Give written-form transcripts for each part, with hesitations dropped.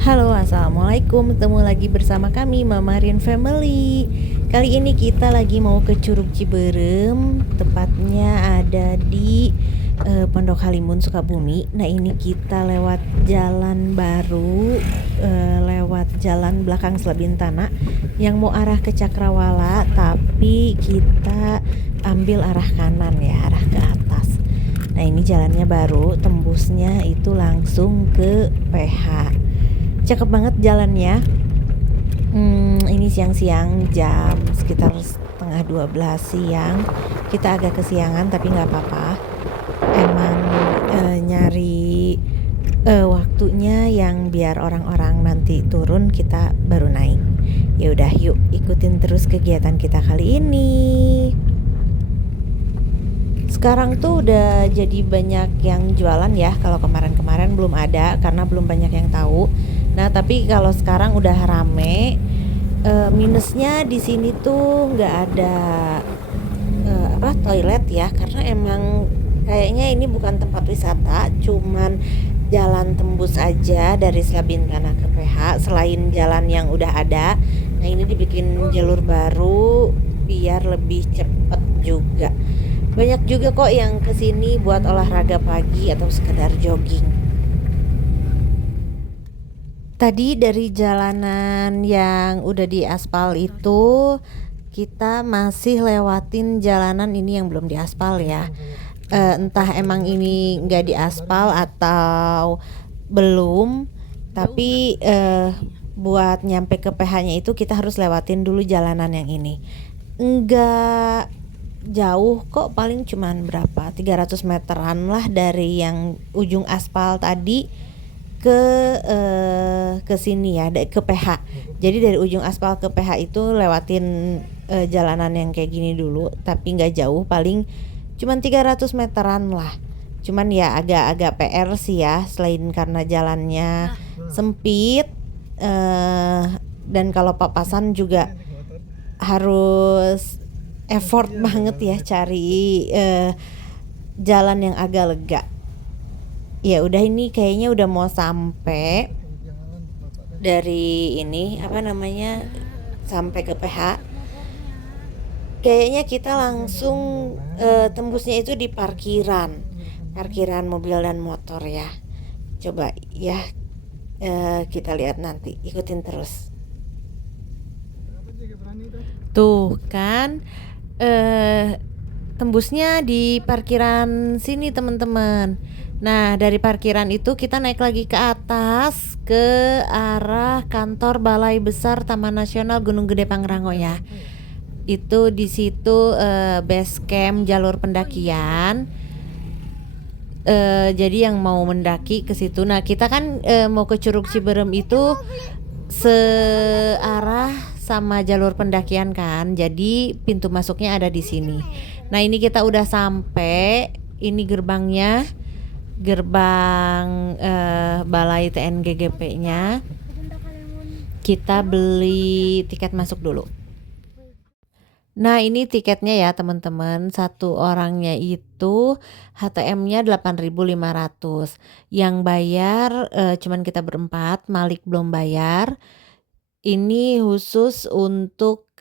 Halo, assalamualaikum. Ketemu lagi bersama kami, Mama Rian Family. Kali ini kita lagi mau ke Curug Ciberem, tepatnya ada di Pondok Halimun, Sukabumi. Nah, ini kita lewat jalan baru, lewat jalan belakang Slabintana yang mau arah ke Cakrawala, tapi kita ambil arah kanan ya, arah ke atas. Nah, ini jalannya baru, tembusnya itu langsung ke PH. Cakep banget jalannya. Ini siang-siang jam sekitar setengah 12 siang. Kita agak kesiangan tapi nggak apa-apa. Emang nyari waktunya yang biar orang-orang nanti turun kita baru naik. Ya udah, yuk ikutin terus kegiatan kita kali ini. Sekarang tuh udah jadi banyak yang jualan ya. Kalau kemarin-kemarin belum ada karena belum banyak yang tahu. Nah, tapi kalau sekarang udah rame. Minusnya di sini tuh nggak ada toilet ya, karena emang kayaknya ini bukan tempat wisata, cuman jalan tembus aja dari Slabintana ke PH. Selain jalan yang udah ada, nah ini dibikin jalur baru biar lebih cepet juga. Banyak juga kok yang kesini buat olahraga pagi atau sekedar jogging. Tadi dari jalanan yang udah diaspal itu kita masih lewatin jalanan ini yang belum diaspal ya. Entah emang ini nggak diaspal atau belum, tapi buat nyampe ke PH-nya itu kita harus lewatin dulu jalanan yang ini. Enggak jauh kok, paling cuman berapa? 300 meteran lah dari yang ujung aspal tadi ke sini ya, ke PH. Jadi dari ujung aspal ke PH itu lewatin jalanan yang kayak gini dulu, tapi nggak jauh, paling cuman 300 meteran lah. Cuman ya agak-agak PR sih ya, selain karena jalannya sempit, dan kalau papasan juga harus effort banget ya cari jalan yang agak lega. Ya udah, ini kayaknya udah mau sampai dari ini apa namanya, sampai ke PH. Kayaknya kita langsung tembusnya itu di parkiran mobil dan motor ya. Coba ya, kita lihat nanti, ikutin terus. Tuh kan, tembusnya di parkiran sini teman-teman. Nah, dari parkiran itu kita naik lagi ke atas ke arah kantor Balai Besar Taman Nasional Gunung Gede Pangrango ya. Itu di situ base camp jalur pendakian. Jadi yang mau mendaki ke situ. Nah, kita kan mau ke Curug Ciberem itu searah sama jalur pendakian kan. Jadi pintu masuknya ada di sini. Nah, ini kita udah sampai. Ini gerbangnya. Gerbang Balai TNGGP-nya. Kita beli tiket masuk dulu. Nah, ini tiketnya ya teman-teman. Satu orangnya itu HTM-nya 8.500. Yang bayar cuman kita berempat, Malik belum bayar. Ini khusus untuk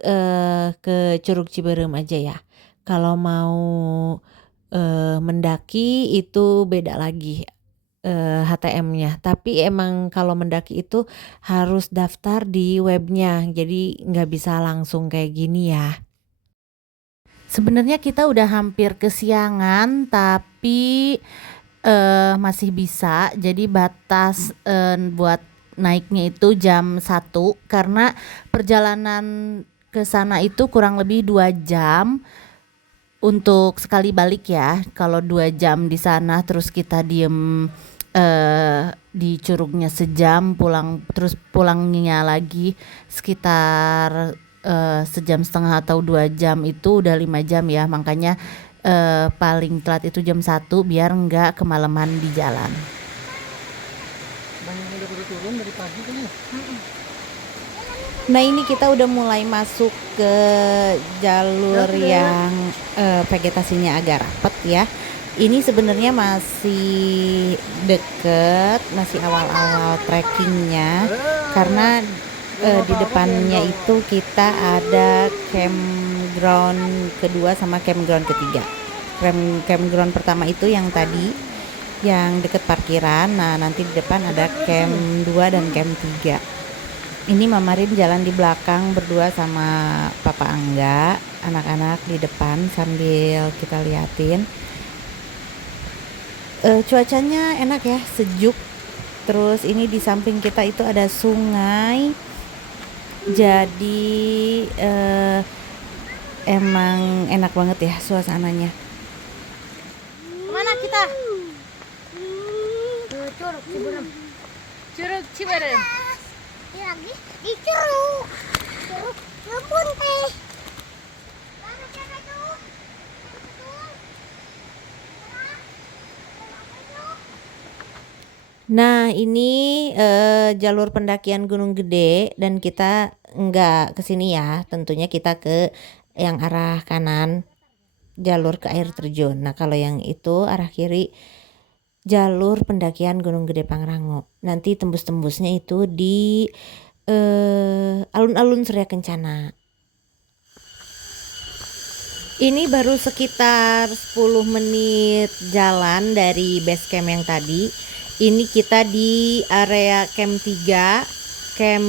ke Curug Ciberem aja ya. Kalau mau mendaki itu beda lagi HTM-nya. Tapi emang kalau mendaki itu harus daftar di webnya, jadi nggak bisa langsung kayak gini ya. Sebenarnya kita udah hampir kesiangan, tapi masih bisa. Jadi batas buat naiknya itu jam 1, karena perjalanan ke sana itu kurang lebih 2 jam. Untuk sekali balik ya, kalau 2 jam di sana terus kita diem di curugnya sejam, terus pulangnya lagi sekitar sejam setengah atau 2 jam, itu udah 5 jam ya. Makanya paling telat itu jam 1 biar nggak kemalaman di jalan. Banyak yang udah turun dari pagi kan ya? Nah, ini kita udah mulai masuk ke jalur yang vegetasinya agak rapet ya. Ini sebenarnya masih deket, masih awal-awal trekkingnya, karena di depannya itu kita ada campground kedua sama campground ketiga. Campground pertama itu yang tadi, yang deket parkiran. Nah, nanti di depan ada camp 2 dan camp 3. Ini Mama Rin jalan di belakang berdua sama Papa Angga, anak-anak di depan sambil kita liatin. Cuacanya enak ya, sejuk. Terus ini di samping kita itu ada sungai. Jadi emang enak banget ya suasananya. Kemana kita? Curug Ciberem. Curug Ciberem. Lagi di curug. Curug Rebun teh. Nah, ini jalur pendakian Gunung Gede dan kita nggak ke sini ya. Tentunya kita ke yang arah kanan, jalur ke air terjun. Nah, kalau yang itu arah kiri jalur pendakian Gunung Gede Pangrango. Nanti tembus-tembusnya itu di alun-alun Surya Kencana. Ini baru sekitar 10 menit jalan dari base camp yang tadi. Ini kita di area camp 3, camp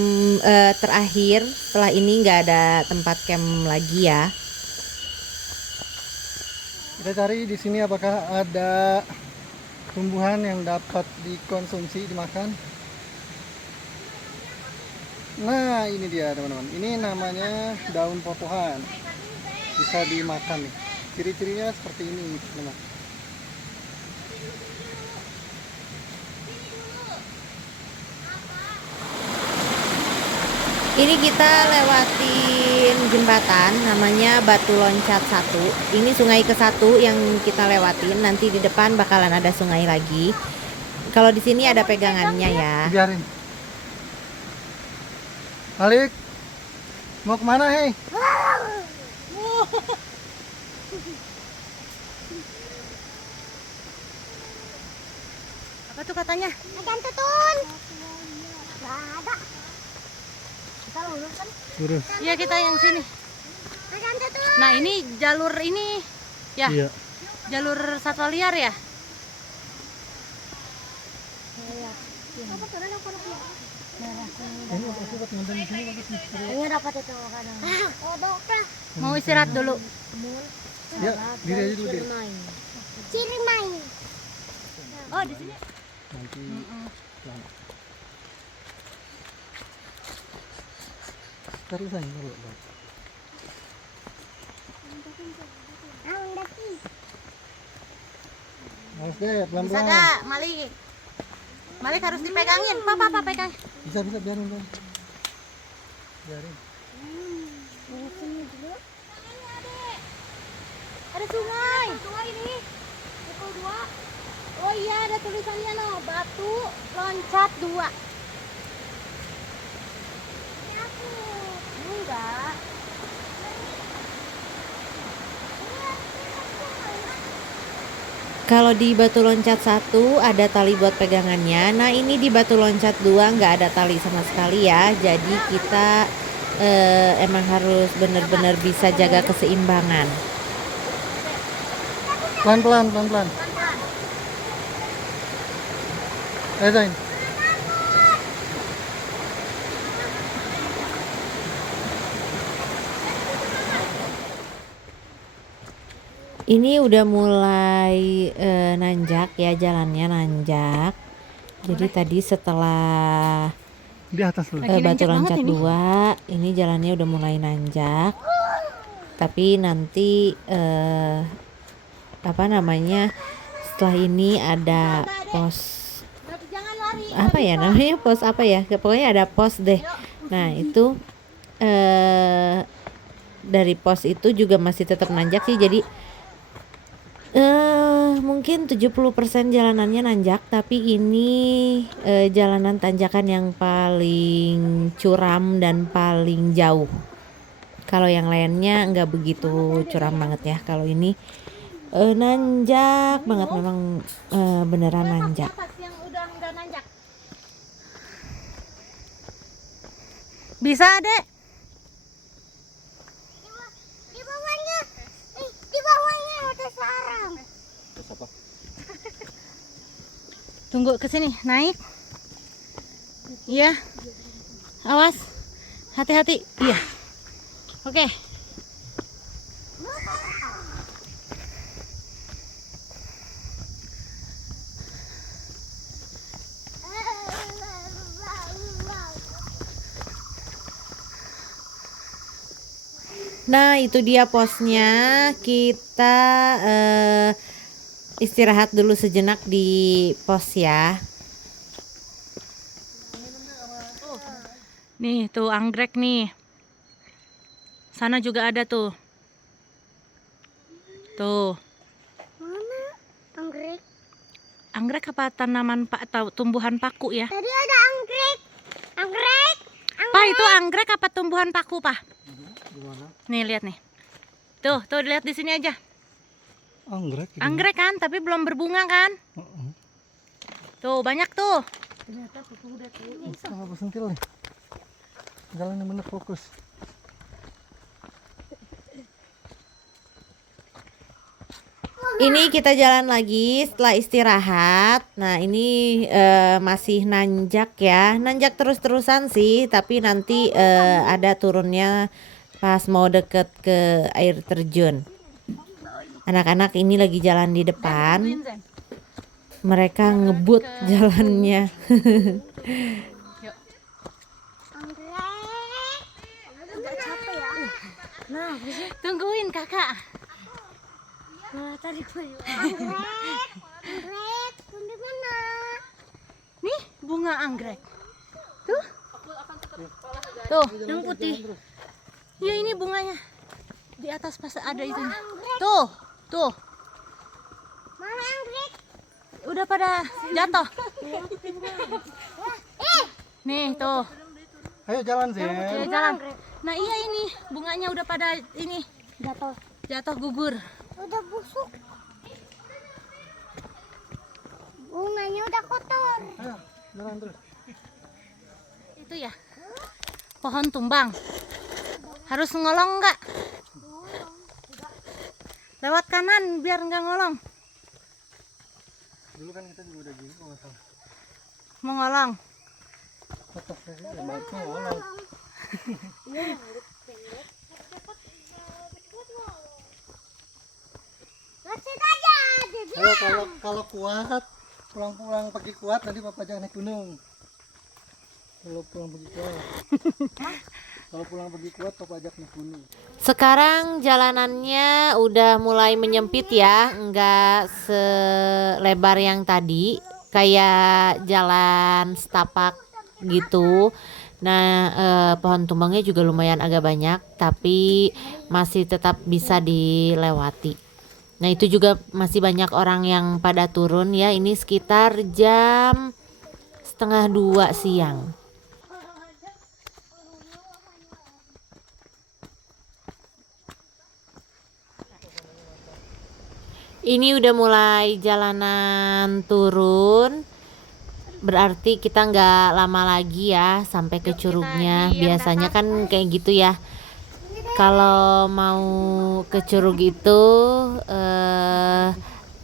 terakhir. Setelah ini nggak ada tempat camp lagi ya. Kita cari di sini apakah ada tumbuhan yang dapat dikonsumsi, dimakan. Nah, ini dia teman-teman. Ini namanya daun popohan. Bisa dimakan nih. Ciri-cirinya seperti ini, teman-teman. Ini kita lewatin jembatan namanya Batu Loncat 1. Ini sungai ke-1 yang kita lewatin. Nanti di depan bakalan ada sungai lagi. Kalau di sini ada pegangannya ya. Biarin. Balik. Mau kemana, hei? Apa tuh katanya? Makan tutun. Gak ada. Kita lulus kan? Lurus. Iya, kita yang sini. Makan tutun. Nah, ini jalur ini ya. Iya. Jalur satwa liar ya. Apa tuh? Ada apa? Ini apa buat nonton di sini bagus nih. Ini dapat itu makanan. Oh, dokter. Mau istirahat dulu. Ya, diri aja dulu deh. Ciri main. Oh, di sini. Nanti pelan. Taruh sayang, taruh. Daki. Awas deh, Bisa pelan-pelan. gak, Malik? Malik harus dipegangin. Papa pegang. Bisa, biarin, biarin. Biarin. Ada sungai. Sungai ini. Pukul 2. Oh iya, ada tulisannya no, Batu Loncat 2. Enggak. Kalau di Batu Loncat 1 ada tali buat pegangannya. Nah, ini di Batu Loncat 2 nggak ada tali sama sekali ya. Jadi kita emang harus benar-benar bisa jaga keseimbangan. Pelan-pelan, pelan-pelan. Zain. Ini udah mulai nanjak ya, jalannya nanjak. Jadi tadi setelah Di atas dulu. Lagi Batu nanjak Loncat banget ini. 2 ini jalannya udah mulai nanjak. Tapi nanti apa namanya, setelah ini ada pos Jangan lari. apa ya namanya, pos apa ya, pokoknya ada pos deh. Nah, itu dari pos itu juga masih tetap nanjak sih. Jadi mungkin 70% jalanannya nanjak, tapi ini jalanan tanjakan yang paling curam dan paling jauh. Kalau yang lainnya nggak begitu curam banget ya. Kalau ini Nanjak banget memang, beneran nanjak. Atas yang udah nggak nanjak. Bisa, Dek? Di bawahnya. Di bawahnya ada sarang. Terus apa? Tunggu ke sini, naik. Iya. Awas. Hati-hati. Iya. Oke. Nah, itu dia posnya. Kita istirahat dulu sejenak di pos ya. Nih, tuh anggrek nih. Sana juga ada tuh. Tuh. Mana? Anggrek. Anggrek apa tanaman atau tumbuhan paku ya? Tadi ada anggrek. Anggrek. Pak, itu anggrek apa tumbuhan paku, Pak? Gimana? Nih, lihat nih. Tuh lihat di sini aja. Anggrek. Anggrek kan, tapi belum berbunga kan? Tuh, banyak tuh. Apa sentil nih? Jalan yang bener, fokus. Ini kita jalan lagi setelah istirahat. Nah, ini masih nanjak ya. Nanjak terus-terusan sih, tapi nanti ada turunnya pas mau deket ke air terjun. Anak-anak ini lagi jalan di depan. Mereka ngebut jalannya. Anggrek. Agak capek ya. Nah, tungguin kakak. Tadi anggrek. Anggrek. Di mana? Nih, bunga anggrek. Tuh. Tuh, yang putih. Ya, ini bunganya. Di atas pas ada itu. Tuh. Mana anggrek? Udah pada jatuh. Nih, tuh. Ayo jalan sih. Ya, jalan. Nah, iya ini bunganya udah pada ini jatuh gugur. Udah busuk. Bunganya udah kotor. Ayo jalan terus. Itu ya. Pohon tumbang. Harus ngolong nggak? Lewat kanan biar nggak ngolong. Dulu kan kita juga udah gini kok nggak salah. Mau ngolong. Tetap saja ya, baiknya ngolong. Lanjut aja. Ayo kalau kuat, pulang-pulang pergi kuat, nanti Papa jangan naik gunung. Kalau pulang pergi kuat. Kalau pulang pergi kuat, Papa ajak naik gunung. Sekarang jalanannya udah mulai menyempit ya, nggak selebar yang tadi, kayak jalan setapak gitu. Nah, pohon tumbangnya juga lumayan agak banyak, tapi masih tetap bisa dilewati. Nah, itu juga masih banyak orang yang pada turun ya. Ini sekitar jam 1:30 siang. Ini udah mulai jalanan turun. Berarti kita nggak lama lagi ya sampai ke curugnya. Biasanya kan kayak gitu ya. Kalau mau ke curug itu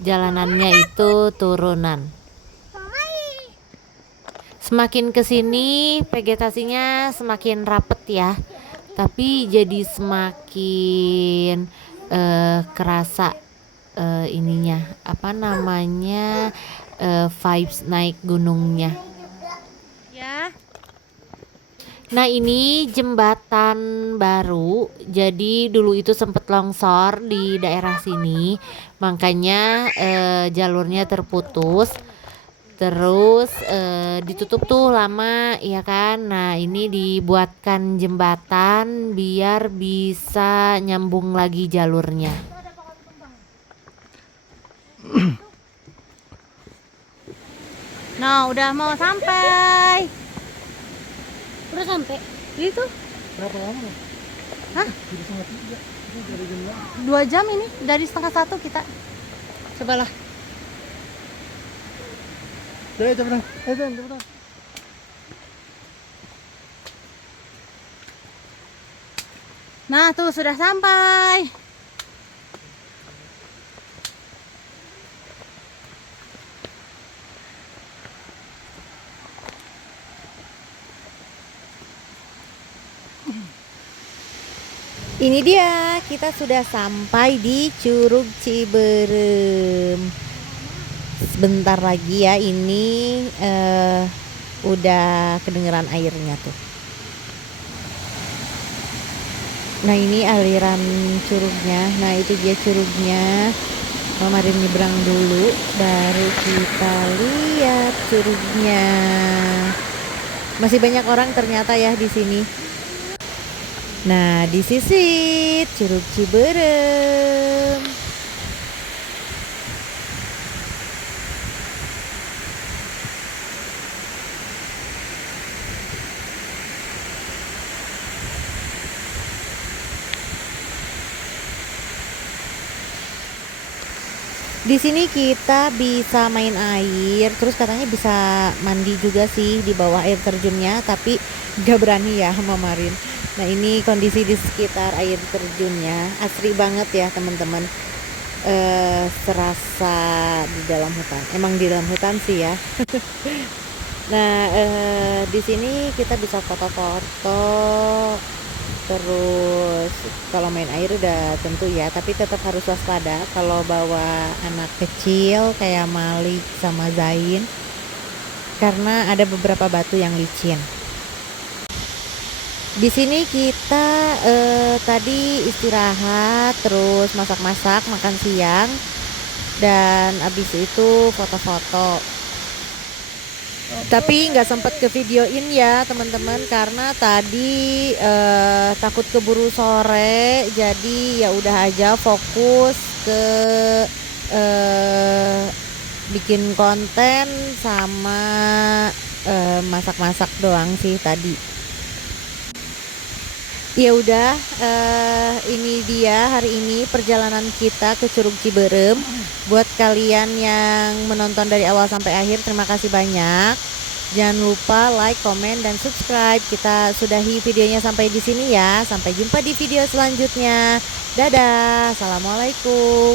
jalanannya itu turunan. Semakin kesini vegetasinya semakin rapet ya. Tapi jadi semakin kerasa ininya apa namanya vibes naik gunungnya Ya. Nah, ini jembatan baru, jadi dulu itu sempat longsor di daerah sini, makanya jalurnya terputus, terus ditutup tuh lama ya kan. Nah, ini dibuatkan jembatan biar bisa nyambung lagi jalurnya. Nah, udah mau sampai. Udah sampai. Itu Berapa lama? Hah? Jadi 2:30. Itu dari jam berapa? 2 jam ini dari 1:30 kita. Cobalah. Ayo cepetan. Cepetan. Nah, tuh sudah sampai. Ini dia, kita sudah sampai di Curug Ciberem. Sebentar lagi ya, ini udah kedengeran airnya tuh. Nah ini aliran curugnya. Nah itu dia curugnya. Kemarin nyebrang dulu, baru kita lihat curugnya. Masih banyak orang ternyata ya di sini. Nah, di sisi Curug Ciberem. Di sini kita bisa main air, terus katanya bisa mandi juga sih di bawah air terjunnya, tapi gak berani ya sama Marin. Nah ini kondisi di sekitar air terjunnya, asri banget ya teman-teman. Serasa di dalam hutan, emang di dalam hutan sih ya. Nah di sini kita bisa foto-foto. Terus kalau main air udah tentu ya, tapi tetap harus waspada kalau bawa anak kecil kayak Malik sama Zain, karena ada beberapa batu yang licin. Di sini kita tadi istirahat, terus masak-masak, makan siang, dan abis itu foto-foto. Tapi nggak sempet ke videoin ya teman-teman, karena tadi takut keburu sore, jadi ya udah aja fokus ke bikin konten sama masak-masak doang sih tadi. Ya udah, ini dia hari ini perjalanan kita ke Curug Ciberem. Buat kalian yang menonton dari awal sampai akhir, terima kasih banyak. Jangan lupa like, komen, dan subscribe. Kita sudahi videonya sampai di sini ya. Sampai jumpa di video selanjutnya. Dadah, assalamualaikum.